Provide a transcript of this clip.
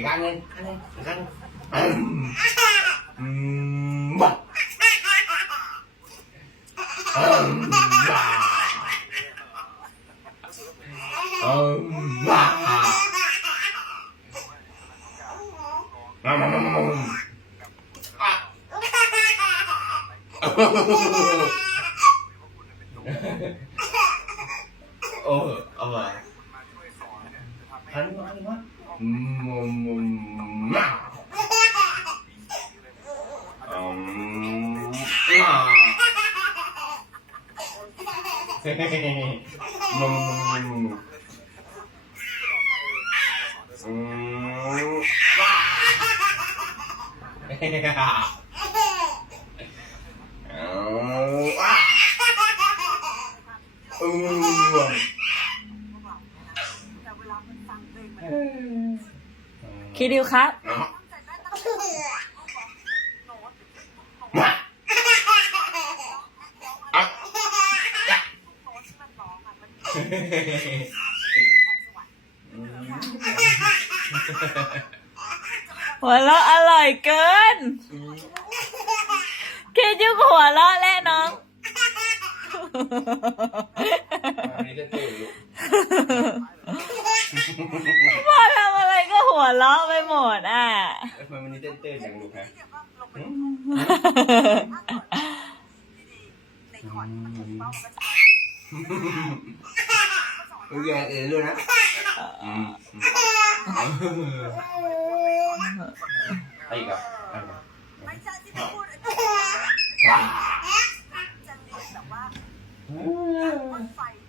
อีกอันหนึงอันหนึงอีกอันหนึ่งอืมบ้าอืมบ้าอืมบ้าอืมอะโอ้เอาว่ะอันนี้อันนี้วะ อืมอืมอืมอะอืมอะเฮ้ยอืมอืมอะเฮ้ยอะอืมอะอืม คิดดิวครับ หัวเราะอร่อยเกิน คิดดิวก็หัวเราะแหละน้อง วเราไปหมดอะ เอ้ยทำไมมันนี่เต้นเต้นอย่างลูกฮะหืมลูแย่เองด้วยนะอืมไปอีกเหรอไปอีกเหรออืม